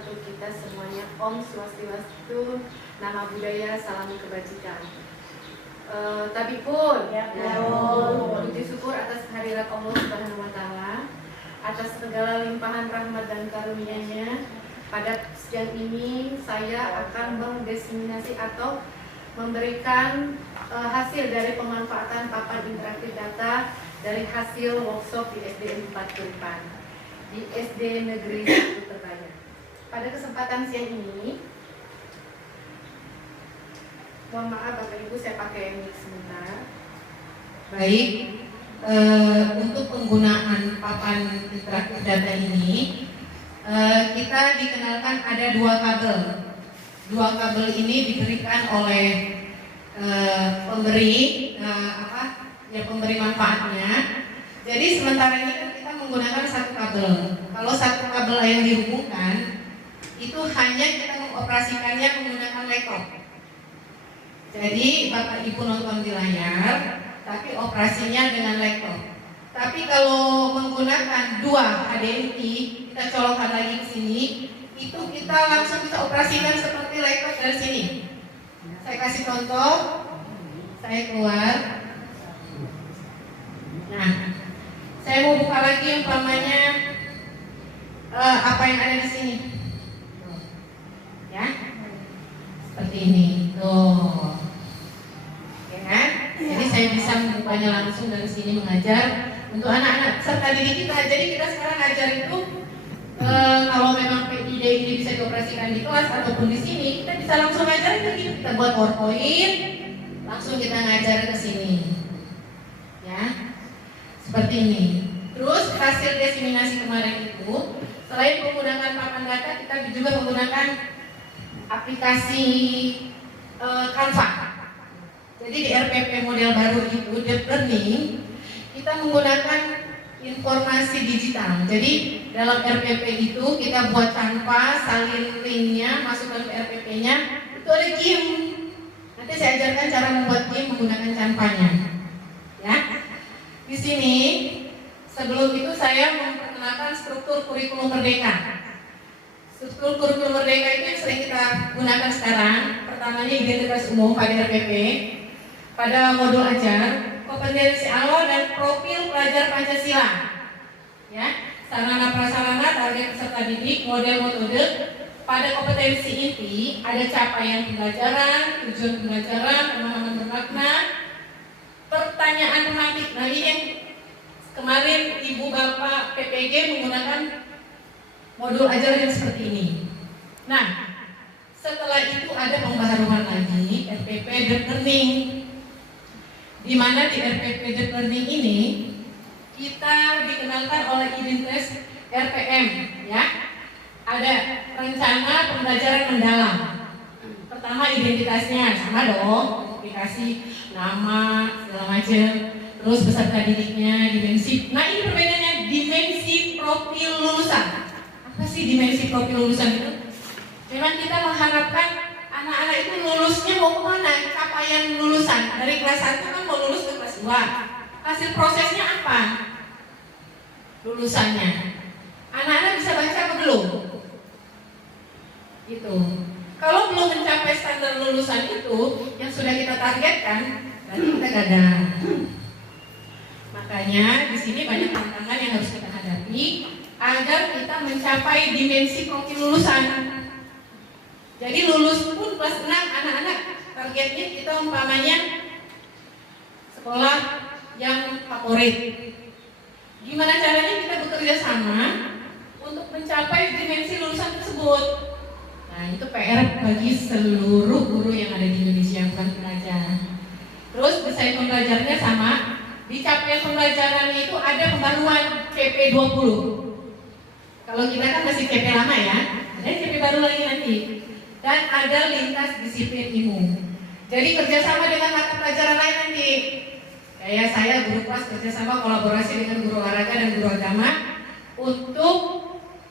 untuk kita semuanya. Om Swastiastu, nama budaya, salam kebajikan. Tapi pun, puji syukur atas kehadirat Allah Subhanahu wa Ta'ala, atas segala limpahan rahmat dan karunia-Nya. Pada siang ini saya akan mendesiminasi atau memberikan hasil dari pemanfaatan papan interaktif data dari hasil workshop di SDN 4 Kuripan di SD Negeri 1 Terbaya. Pada kesempatan siang ini, mohon maaf Bapak Ibu, saya pakai mic sebentar. Baik, untuk penggunaan papan interaktif data ini, kita dikenalkan ada dua kabel. Dua kabel ini diberikan oleh pemberi manfaatnya. Jadi sementara ini kita menggunakan satu kabel. Kalau satu kabel yang dihubungkan, itu hanya kita mengoperasikannya menggunakan laptop. Jadi Bapak Ibu nonton di layar, tapi operasinya dengan laptop. Tapi kalau menggunakan dua HDMI, kita colokkan lagi ke sini, itu kita langsung bisa operasikan seperti laptop dari sini. Saya kasih contoh, saya keluar. Nah, saya mau buka lagi umpamanya apa yang ada di sini, ya, seperti ini, tuh, ya kan? Jadi saya bisa membukanya langsung dari sini mengajar untuk anak-anak serta didik kita. Jadi kita sekarang ngajar itu kalau memang PID ini bisa dioperasikan di kelas ataupun di sini, kita bisa langsung ngajar itu. Kita buat PowerPoint, langsung kita ngajar ke sini, ya, seperti ini. Terus hasil desiminasi kemarin itu, selain menggunakan papan data, kita juga menggunakan aplikasi Canva. Jadi di RPP model baru itu, Deep Learning, kita menggunakan informasi digital. Jadi dalam RPP itu kita buat Canva, salin linknya, masukkan ke RPP-nya, itu ada game. Nanti saya ajarkan cara membuat game menggunakan Canva-nya. Ya. Di sini sebelum itu saya memperkenalkan struktur kurikulum merdeka. Struktur kurikulum merdeka itu yang sering kita gunakan sekarang. Pertamanya identitas umum pada RPP, pada modul ajar, kompetensi awal dan profil pelajar Pancasila. Ya, sarana prasarana, target peserta didik, model metode. Pada kompetensi inti ada capaian pembelajaran, tujuan pembelajaran, pemahaman bermakna, pertanyaan pemantik. Nah, ini yang kemarin Ibu Bapak PPG menggunakan modul ajar yang seperti ini. Nah, setelah itu ada pembaharuan lagi RPP Deep Learning, di mana di RPP Deep Learning ini kita dikenalkan oleh identitas RPM, ya. Ada rencana pembelajaran mendalam. Pertama identitasnya sama dong, aplikasi, nama, segala macam. Terus peserta didiknya, dimensi. Nah, ini perbedaannya dimensi profil lulusan. Apa sih dimensi profil lulusan itu? Memang kita mengharapkan anak-anak itu lulusnya mau kemana? Capaian lulusan dari kelas 1 kan mau lulus ke kelas 2. Hasil prosesnya apa? Lulusannya. Anak-anak bisa baca atau belum? Gitu. Kalau belum mencapai standar lulusan itu yang sudah kita targetkan, berarti kita gagal. Makanya di sini banyak tantangan yang harus kita hadapi agar kita mencapai dimensi profil lulusan. Jadi lulus pun kelas 6 anak-anak targetnya kita umpamanya sekolah yang favorit. Gimana caranya kita bekerja sama untuk mencapai dimensi lulusan tersebut? Nah, itu PR bagi seluruh guru yang ada di Indonesia, bukan pelajar. Terus desain pembelajarannya sama. Di capaian pembelajarannya itu ada pembaruan CP20. Kalau kita kan masih CP lama ya, ada CP baru lagi nanti. Dan ada lintas disiplin ilmu. Jadi kerjasama dengan mata pelajaran lain nanti. Kayak saya guru kelas kerjasama kolaborasi dengan guru olahraga dan guru agama untuk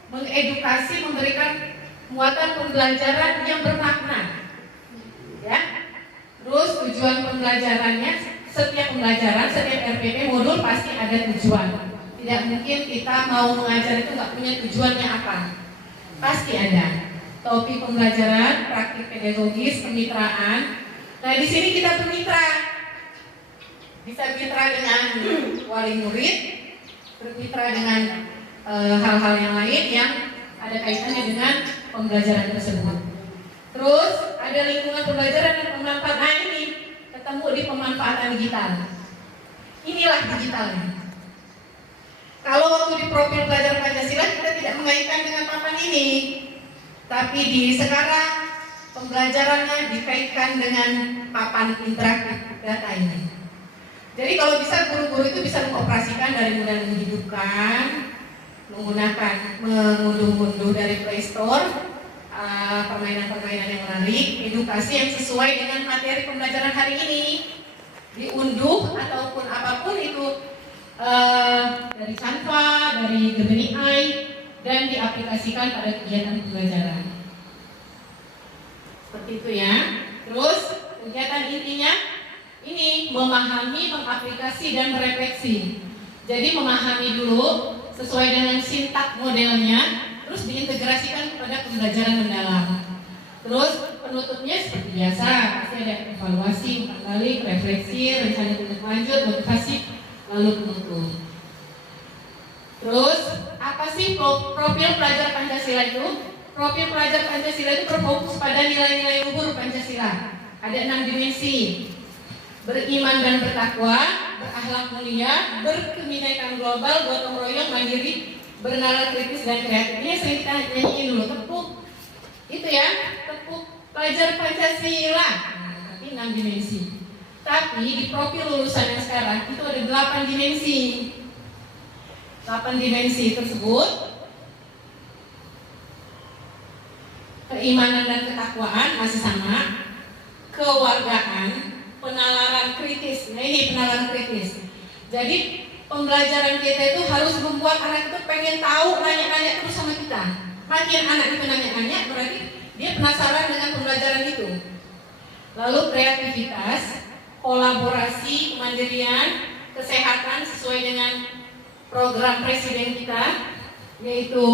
mengedukasi, memberikan muatan pembelajaran yang bermakna. Ya. Terus tujuan pembelajarannya, setiap pembelajaran, setiap RPP modul pasti ada tujuan. Tidak mungkin kita mau mengajar itu nggak punya tujuannya apa. Pasti ada. Topik pembelajaran, praktik pedagogis, kemitraan. Nah, di sini kita bermitra. Bisa mitra dengan wali murid, bermitra dengan hal-hal yang lain yang ada kaitannya dengan pembelajaran tersebut. Terus ada lingkungan pembelajaran dan pemanfaatan ini ketemu di pemanfaatan digital. Inilah digitalnya. Kalau waktu di profil pelajar Pancasila kita tidak mengaitkan dengan papan ini, tapi di sekarang pembelajarannya dikaitkan dengan papan interaktif data ini. Jadi kalau bisa guru-guru itu bisa mengoperasikan dari mulai menghidupkan, menggunakan mengunduh-unduh dari Play Store, permainan-permainan yang menarik, edukasi yang sesuai dengan materi pembelajaran hari ini, diunduh ataupun apapun itu dari Canva, dari Gemini AI, dan diaplikasikan pada kegiatan pembelajaran. Seperti itu ya. Terus kegiatan intinya ini memahami, mengaplikasi, dan merefleksi. Jadi memahami dulu sesuai dengan sintak modelnya, terus diintegrasikan kepada pembelajaran mendalam. Terus penutupnya seperti biasa, pasti ada evaluasi, balik, refleksi, rencana tindak lanjut, motivasi, lalu penutup. Terus apa sih profil pelajar Pancasila itu? Profil pelajar Pancasila itu berfokus pada nilai-nilai luhur Pancasila. Ada 6 dimensi: beriman dan bertakwa, berakhlak mulia, berkebinekaan global, gotong royong, mandiri, bernalar kritis dan kreatif. Ini sering kita nyanyiin dulu, tepuk itu ya, tepuk pelajar Pancasila. Tapi 6 dimensi. Tapi di profil lulusan yang sekarang itu ada 8 dimensi. 8 dimensi tersebut keimanan dan ketakwaan masih sama, kewargaan, penalaran kritis. Nah ini penalaran kritis. Jadi pembelajaran kita itu harus membuat anak itu pengen tahu, nanya-nanya terus sama kita. Makin anak itu nanya-nanya berarti dia penasaran dengan pembelajaran itu. Lalu kreativitas, kolaborasi, kemandirian, kesehatan sesuai dengan program presiden kita, yaitu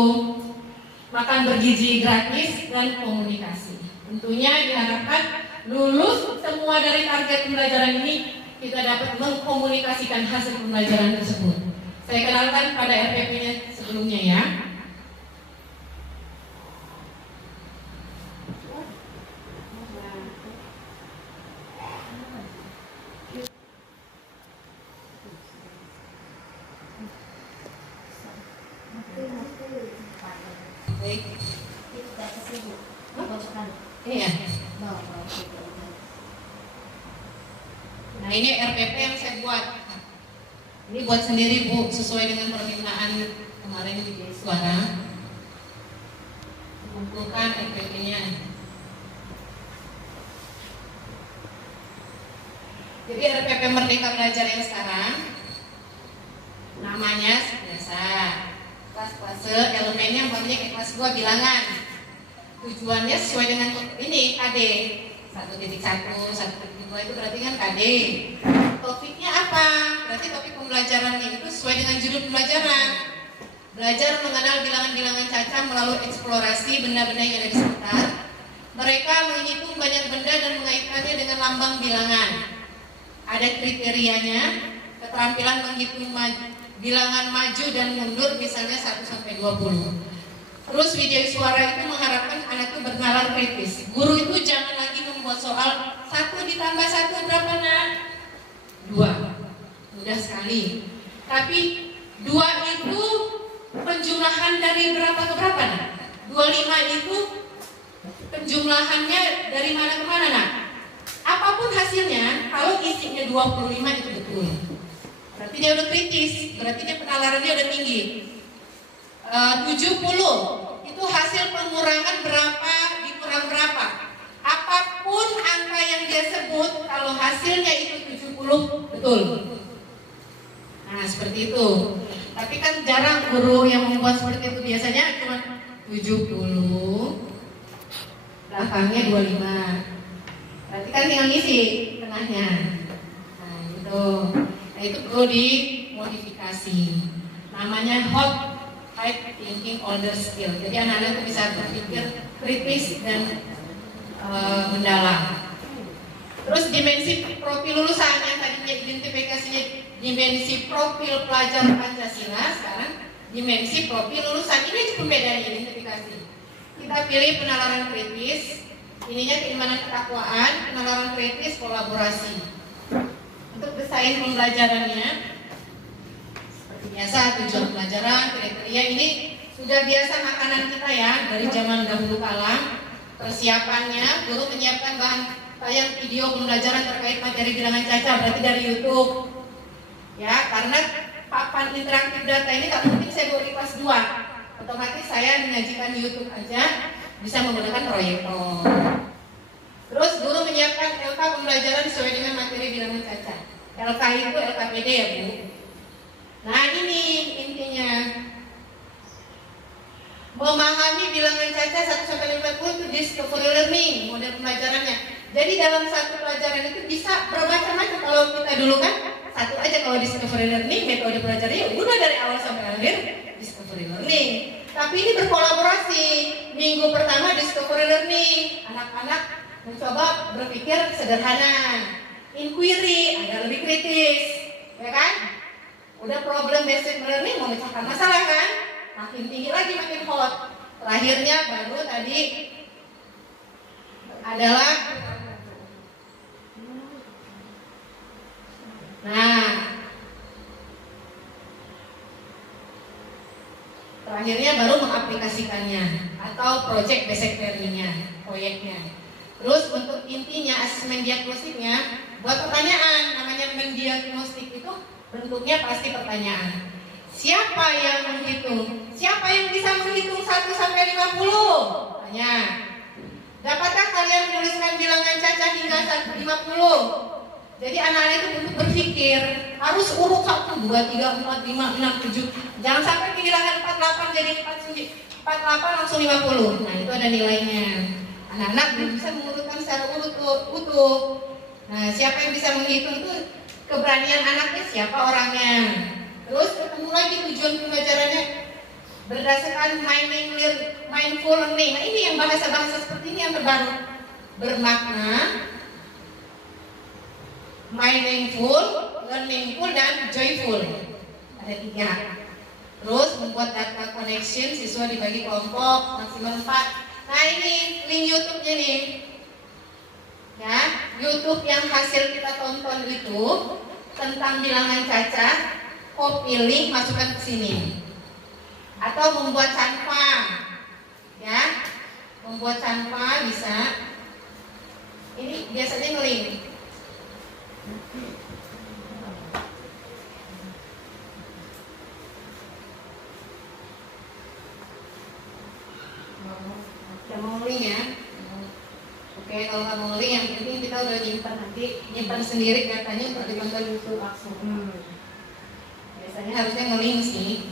makan bergizi gratis dan komunikasi. Tentunya diharapkan lulus semua dari target pembelajaran ini kita dapat mengkomunikasikan hasil pembelajaran tersebut. Saya kenalkan pada RPP-nya sebelumnya ya. Iya. Nah ini RPP yang saya buat. Ini buat sendiri Bu, sesuai dengan permintaan kemarin di suara. Kumpulkan RPP-nya. Jadi RPP Merdeka Belajar yang sekarang namanya biasa kelas-klase, elemennya umpamanya kayak kelas 2 bilangan. Tujuannya sesuai dengan ini KD 1.1, 1.2 itu berarti kan KD. Topiknya apa? Berarti topik pembelajarannya itu sesuai dengan judul pembelajaran. Belajar mengenal bilangan-bilangan caca melalui eksplorasi benda-benda yang ada di sekitar. Mereka menghitung banyak benda dan mengaitkannya dengan lambang bilangan. Ada kriterianya, keterampilan menghitung bilangan maju dan mundur misalnya 1 sampai 20. Terus video suara itu mengharapkan anak itu bernalar kritis. Guru itu jangan lagi membuat soal 1 ditambah 1 berapa nak? 2. Mudah sekali. Tapi 2 itu penjumlahan dari berapa ke berapa nak? 25 itu penjumlahannya dari mana ke mana nak? Apapun hasilnya, kalau isinya 25 itu betul. Berarti dia udah kritis, berarti dia penalarannya udah tinggi. 70 itu hasil pengurangan berapa dikurang berapa. Apapun angka yang dia sebut, kalau hasilnya itu 70 betul. Nah seperti itu. Tapi kan jarang guru yang membuat seperti itu, biasanya cuma 70 belakangnya 25. Berarti kan tinggal ngisi tengahnya. Nah itu. Nah itu perlu dimodifikasi. Namanya hot applied thinking order skill. Jadi anak-anak itu bisa berpikir kritis dan mendalam. Terus dimensi profil lulusan yang tadinya identifikasinya dimensi profil pelajar Pancasila, sekarang dimensi profil lulusan. Ini aja pembedaan identifikasi. Kita pilih penalaran kritis, ininya keimanan ketakwaan, penalaran kritis, kolaborasi. Untuk desain pembelajarannya, seperti biasa tujuan pelajaran, kriteria ini sudah biasa makanan kita ya dari zaman dahulu kala. Persiapannya, guru menyiapkan bahan tayang video pembelajaran terkait materi bilangan caca, berarti dari YouTube. Ya, karena papan interaktif data ini tak penting saya bawa di kelas 2. Otomatis saya menyajikan YouTube aja, bisa menggunakan proyektor. Terus guru menyiapkan LK pembelajaran sesuai dengan materi bilangan caca. LK itu LKPD ya Bu. Nah ini intinya. Memahami bilangan caca 1-50 itu discovery learning, model pembelajarannya. Jadi dalam satu pelajaran itu bisa bermacam-macam. Kalau kita dulu kan satu aja, kalau discovery learning metode pelajarannya udah dari awal sampai akhir discovery learning. Tapi ini berkolaborasi. Minggu pertama discovery learning, anak-anak mencoba berpikir sederhana, inquiry agak lebih kritis, ya kan? Udah problem based learning memecahkan masalah kan? Makin tinggi lagi, makin hot. Terakhirnya baru tadi adalah terakhirnya baru mengaplikasikannya atau project basic learning-nya, proyeknya. Terus untuk intinya asesmen diagnostiknya, buat pertanyaan, namanya mendiagnostik itu bentuknya pasti pertanyaan. Siapa yang menghitung? Siapa yang bisa menghitung 1 sampai 50? Tanya. Dapatkah kalian menuliskan bilangan caca hingga 50? Jadi anak-anak itu untuk berpikir harus urut 1, 2, 3, 4, 5, 6, 7. Jangan sampai kehilangan 48 jadi 48 langsung 50. Nah itu ada nilainya. Anak-anak belum bisa mengurutkan secara utuh. Nah siapa yang bisa menghitung itu keberanian anaknya, siapa orangnya. Terus ketemu lagi tujuan pembelajarannya berdasarkan mindful learning. Nah ini yang bahasa-bahasa seperti ini yang terbaru, bermakna, mindful, learningful, dan joyful. Ada 3. Terus membuat data connection, siswa dibagi kelompok maksimal 4. Nah ini link YouTube-nya nih. Ya, YouTube yang hasil kita tonton itu tentang bilangan caca. Copy link, masukkan ke sini. Atau membuat canva, ya, membuat canva bisa. Ini biasanya nge-link. Udah mau nge-link ya? Oke, kalau nggak mau nge-link, yang penting kita udah nyimpan sendiri katanya untuk ditonton YouTube langsung. Biasanya harusnya nge-link sih.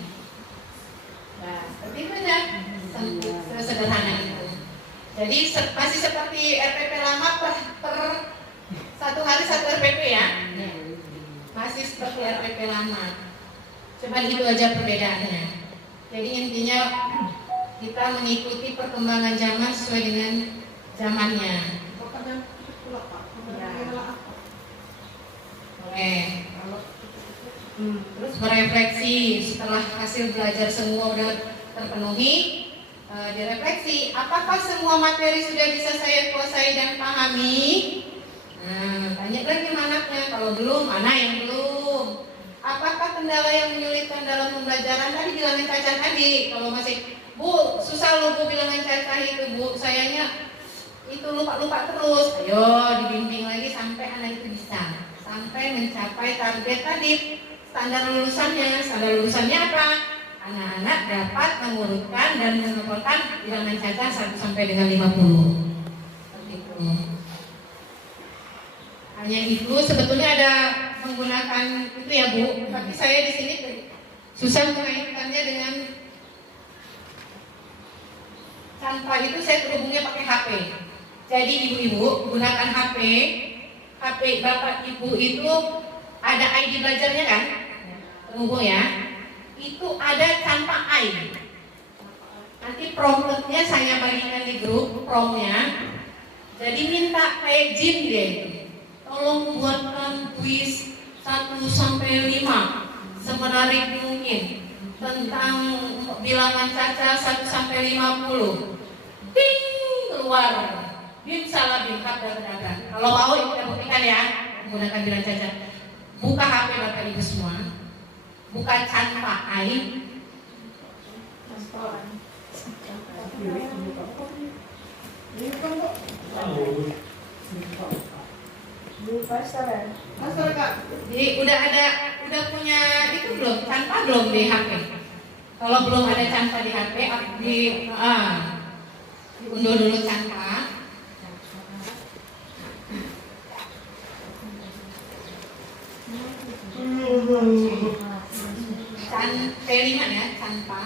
Nah, seperti itu aja. Sederhana itu. Jadi masih seperti RPP lama per 1 hari 1 RPP ya. Masih seperti RPP lama. Cuma itu aja perbedaannya. Jadi intinya kita mengikuti perkembangan zaman sesuai dengan zamannya. Oke. Terus berefleksi setelah hasil belajar semua udah terpenuhi, direfleksi apakah semua materi sudah bisa saya kuasai dan pahami. Nah, tanya lagi anaknya, kalau belum mana yang belum. Apakah kendala yang menyulitkan dalam pembelajaran tadi bilangan caca tadi. Kalau masih Bu susah loh Bu bilangan caca itu Bu, sayanya itu lupa terus. Ayo dibimbing lagi sampai anak itu bisa, sampai mencapai target tadi. Standar lulusannya apa? Anak-anak dapat mengurutkan dan mengumpulkan bilangan caca 1 sampai dengan 50. Seperti itu. Hanya itu sebetulnya ada menggunakan itu ya Bu. Tapi saya di sini susah mengaitkannya dengan tanpa itu saya terhubungnya pakai HP. Jadi ibu-ibu gunakan HP Bapak Ibu itu ada ID belajarnya kan? Terhubung ya. Itu ada tanpa I. Nanti promptnya saya bagikan di grup promnya. Jadi minta kayak Jin deh. Tolong buatkan kuis 1 sampai 5 semenarik mungkin tentang bilangan caca 1 sampai 50. Ting, keluar. Bim salah bim dan berdagang. Kalau mau kita buktikan ya menggunakan bilangan caca. Buka HP Bapak Ibu semua. Buka canva aib. Jadi udah punya itu belum? Canva belum di HP? Kalau belum ada canva di HP, diunduh dulu canva. P5 ya, canva.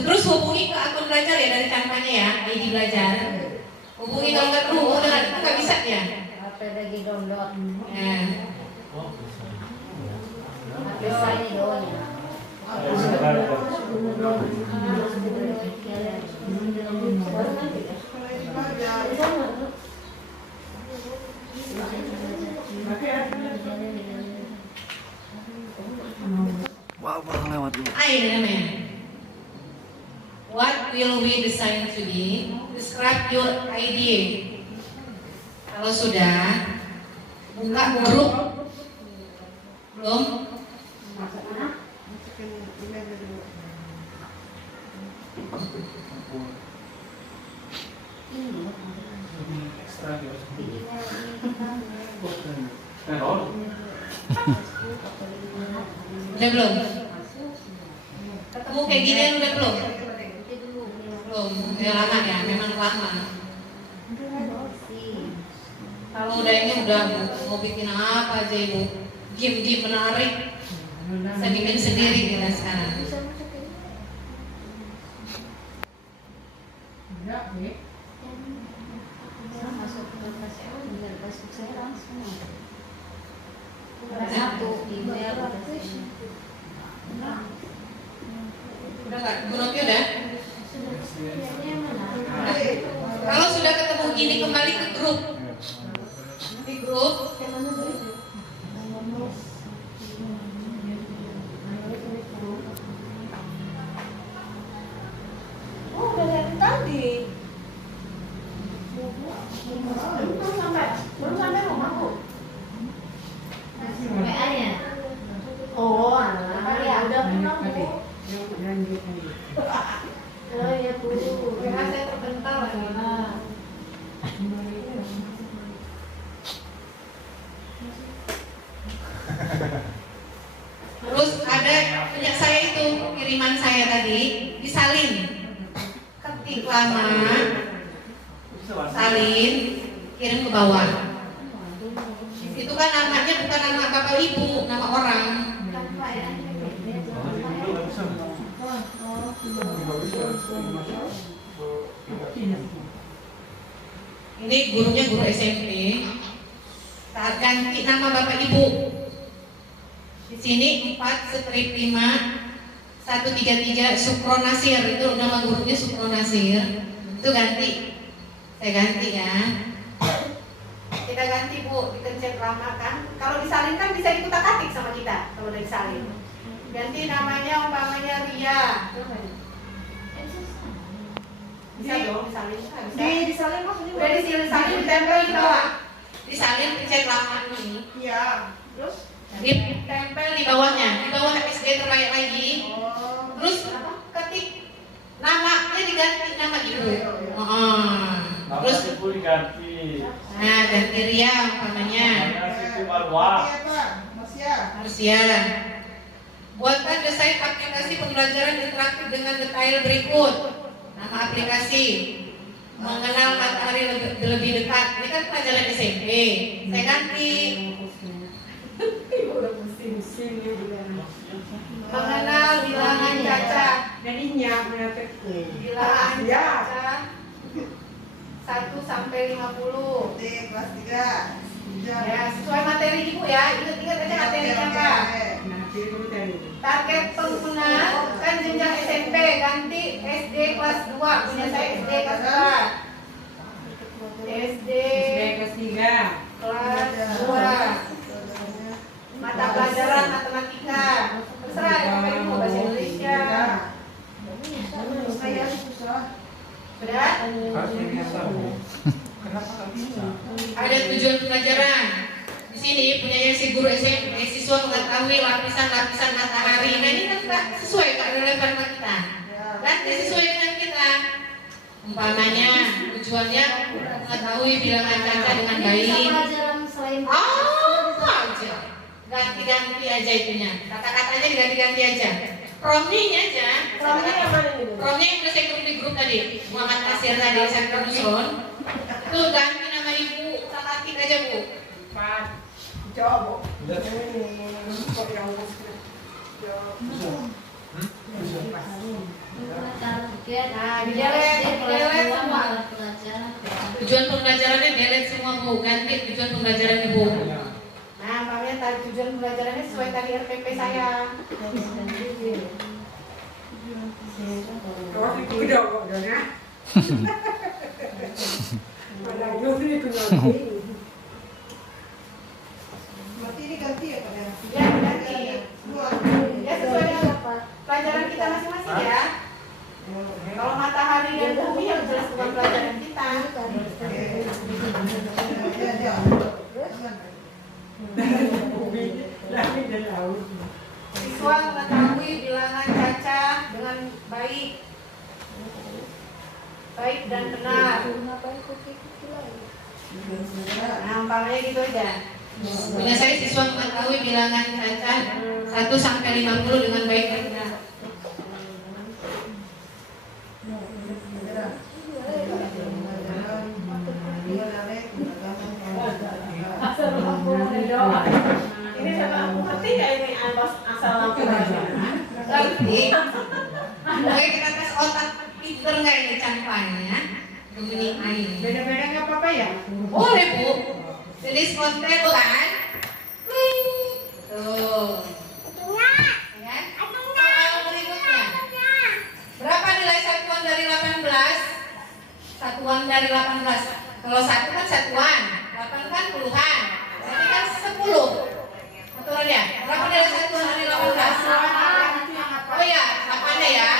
Terus hubungi ke akun belajar ya dari canvanya ya, ID belajar. Hubungi kalau nggak terhubung dengan itu nggak bisa ya. Apa lagi download? Apa saya doanya? Wow, lewat dulu. Ayo namanya. What will we design to be? Describe your idea. Kalau sudah, buka grup. Belum? Udah belum? Ketemu kayak gini udah belum? Belum, udah lama ya, memang lama. Kalau udah ini udah mau bikin apa aja ibu, game menarik, saya bikin sendiri kita sekarang. Masuk ke Facebook saya langsung. Satu email Udah nggak? Bu Novi udah? Kalau sudah ketemu gini kembali ke grup. Di grup. Oh, udah dari tadi. Belum sampai rumahku. WA-nya. Oh, ya udah pulang. Oh ya Bu. WA saya terbental lagi. Terus ada punya saya itu kiriman saya tadi disalin, ketik lama, salin, kirim ke bawah. Itu kan namanya bukan nama bapak ibu, nama orang. Ini gurunya guru SMP. Saat ganti nama bapak ibu. Di sini 4 strip 5 133 Sukronasir, itu nama gurunya Sukronasir. Itu ganti. Saya ganti ya. Kita ganti Bu, dikencet lama kan. Kalau disalin kan bisa dikutak-atik sama kita kalau udah disalin. Ganti namanya umpamanya Ria. Bisa dong disalin, bisa. Disalin maksudnya Udah disalin, ditempel di bawah. Disalin pencet lama ini. Iya. Terus Ditempel di bawahnya, di bawah SD terbaik lagi. Terus ketik namanya diganti nama ibu. Terus ibu diganti. nah ganti Ria umpamanya. Siti Marwah. Marsia. Buatkan desain aplikasi pembelajaran interaktif dengan detail berikut. Nama aplikasi. mengenal matahari lebih dekat. Ini kan pelajaran SMP. Saya ganti. Mengenal bilangan cacat. Bilangan cacat 1 sampai 50. Kelas 3. Ya, sesuai materi Ibu ya. Ingat-ingat aja materinya Kak. Target pengguna kan jenjang SMP, ganti SD kelas 2. Punya saya SD kelas 2. SD kelas 3. kelas 2. Mata pelajaran matematika. Terserah Bapak Ibu, bahasa Indonesia. Sudah? Ada tujuan pelajaran. Di sini punya si guru SMP, siswa mengetahui lapisan-lapisan matahari. Nah ini kan Pak, sesuai Pak relevan sama kita. Nanti sesuai dengan kita. Umpamanya tujuannya mengetahui bilangan cacat dengan baik. Pelajaran selain Aja. Ganti-ganti aja itunya. Kata-katanya diganti-ganti aja. Promnya aja. Promnya yang mana nih? Promnya yang udah saya kirim di grup tadi. Muhammad Nasir tadi saya kirim. Tuh ganti nama Ibu, ketik aja Bu. Coba. Nah, delete semua. Tujuan pembelajarannya delete semua Bu, ganti tujuan pembelajaran Ibu. Nah, umpamanya tadi tujuan pembelajarannya sesuai tadi RPP saya. Berarti ini ganti ya Pak ya? Ya, ganti. Ya sesuai dengan pelajaran kita masing-masing ya. Kalau matahari dan bumi yang jelas bukan pelajaran kita. Siswa mengetahui bilangan caca dengan baik, baik dan benar. Nah, umpamanya gitu aja. Punya saya siswa mengetahui bilangan caca 1 sampai 50 dengan baik dan benar. Ini sama aku ngerti gak ini asal lampu aja? Ngerti? Oke, kita tes otak pinter nggak ini campanya? Gemini air. Beda-beda nggak apa-apa ya? Boleh Bu. Tulis konten kan? Tuh. Ya? Soal berikutnya. Berapa nilai satuan dari 18? Satuan dari 18. Kalau 1 kan satuan, 8 kan puluhan. Berarti kan 10. Aturan ya? Berapa nilai satuan dari 18? Oh ya, 8 ya.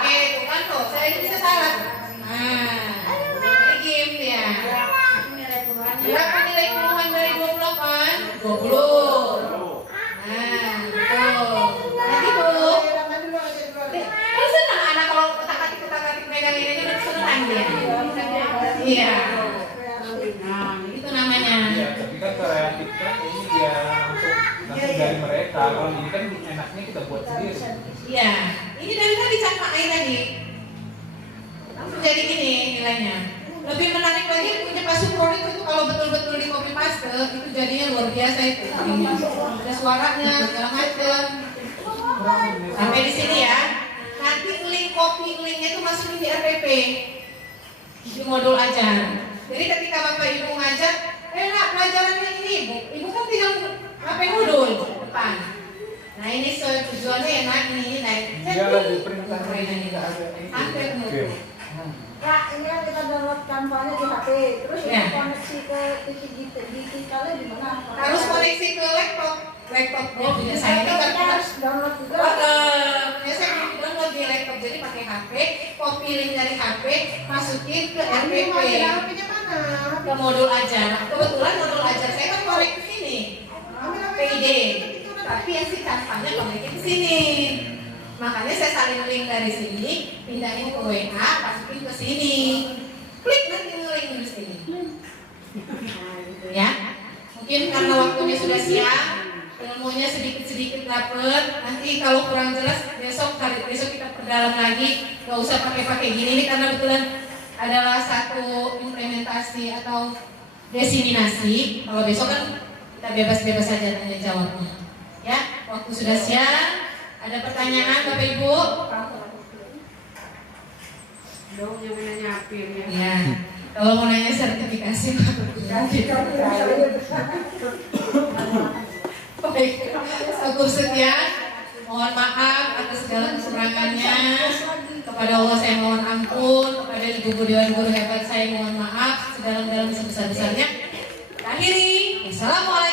Oke, itu kan tuh. Saya ini bisa salah. Nah, ini game ya. Berapa nilai puluhan dari 28? 20. Nah, tuh. Nanti Bu. Kan senang anak kalau kotak-katik megang ini kan senang dia. Iya. Nah, itu namanya. Ya, tapi kan kreatif kan ini dia langsung dari mereka. Kalau ini kan enaknya kita buat sendiri. Iya. Ini dari tadi campak air tadi. Langsung jadi gini nilainya. Lebih menarik lagi punya Pak Supron itu kalau betul-betul di copy paste itu jadinya luar biasa itu. Ada suaranya segala macam. Sampai di sini ya. Nanti link copy linknya itu masukin di RPP di modul ajar. Jadi ketika Bapak Ibu ngajar, nak pelajarannya ini Ibu kan tinggal HP modul depan. Nah ini tujuannya enak ini naik. Dia lagi perintah ini nggak ada. hampir modul. Kak, ini kan kita download kampanye di HP, terus Ya. koneksi ke TV digitalnya di mana? Harus koneksi ke laptop punya saya ini kan Kita harus download juga. punya saya download di laptop jadi pakai HP, copy link dari HP, masukin ke RPP. HP-nya mana? Ke modul ajar. Kebetulan modul ajar saya kan korek ke sini. PID. Tapi yang si campaknya korek ke sini. Makanya saya salin link dari sini, pindahin ke WA, masukin ke sini. Klik nanti nge-link di sini. Nah, gitu ya. Mungkin karena waktunya sudah siang, ilmunya sedikit-sedikit dapet. Nanti kalau kurang jelas besok kita perdalam lagi. Gak usah pakai gini nih karena kebetulan adalah satu implementasi atau desiminasi. Kalau besok kan kita bebas-bebas saja tanya jawabnya. Ya, waktu sudah siap. Ada pertanyaan Bapak Ibu? Dong yang nanya apir ya. Ya. Kalau mau nanya sertifikasi, baik. Aku setia. Mohon maaf atas segala kekurangannya. Kepada Allah saya mohon ampun. Kepada ibu guru dan guru hebat saya mohon maaf. Sedalam-dalam sebesar-besarnya. Akhiri. Assalamualaikum.